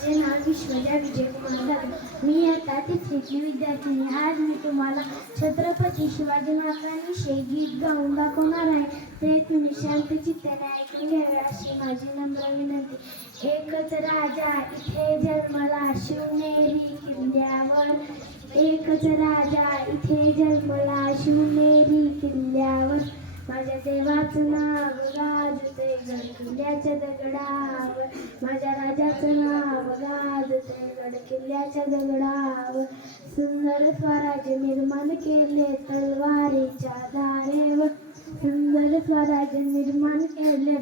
माझे नाव विश्वजा विजयकुमार जाधव. मी इयत्ता तिसरीतली विद्यार्थिनी. आज मी तुम्हाला छत्रपती शिवाजी महाराजांविषयी गीत गाऊन दाखवणार आहे. ते तुम्ही शांत चित्ताने ऐकून घ्यावे अशी माझी नम्र विनंती. एकच राजा इथे जन्मला शिवनेरी किल्ल्यावर. एकच राजा इथे जन्मला शिवनेरी किल्ल्यावर. माझ्या देवाचं नाव गाजते गड किल्ल्याच्या दगडावर. माझ्या राजाचं नाव गाजते गड किल्ल्याच्या दगडावर. सुंदर स्वराज्य निर्माण केले तलवारीच्या धारेवर. सुंदर स्वराज्य निर्माण केले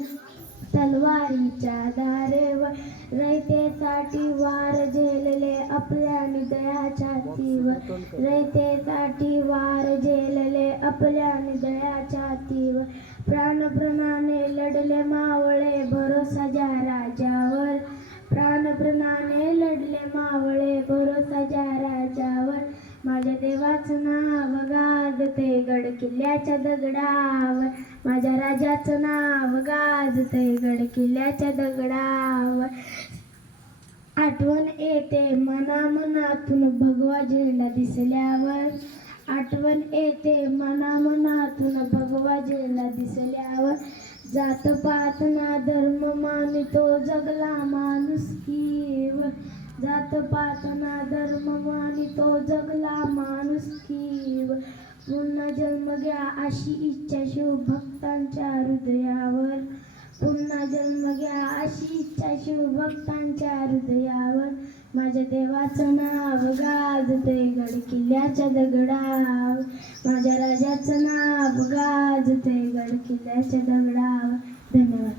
तलवारीच्या धारेवर. रयतेसाठी वार झेलले आपल्या हृदयाच्या छातीवर. रयतेसाठी वार झेलले आपल्या हृदयाच्या छातीवर. प्राणप्रणाने लढले मावळे भरोसा ज्या राजावर. प्राणप्रणाने लढले मावळे भरोसा ज्या राजावर. माझ्या देवाचं नाव गाजते गड किल्ल्याच्या दगडावर. माझ्या राजाचं नाव गाजते गड किल्ल्याच्या दगडावर. आठवण येते मनामनातून भगवा झेंडा दिसल्यावर. आठवण येते मनामनातून भगवा झेंडा दिसल्यावर. जात पात ना धर्म मानितो जगला माणुसकीवर. जात पात ना धर्म मानितो जगला माणुसकीवर. पुन्हा जन्म घ्या अशी इच्छा शिवभक्तांच्या हृदयावर. पुन्हा जन्म घ्या अशी इच्छा शिवभक्तांच्या हृदयावर. माझ्या देवाचं नाव गाजते गड किल्ल्याच्या दगडावर. माझ्या राजाचं नाव गाजते गड किल्ल्याच्या दगडावर. धन्यवाद.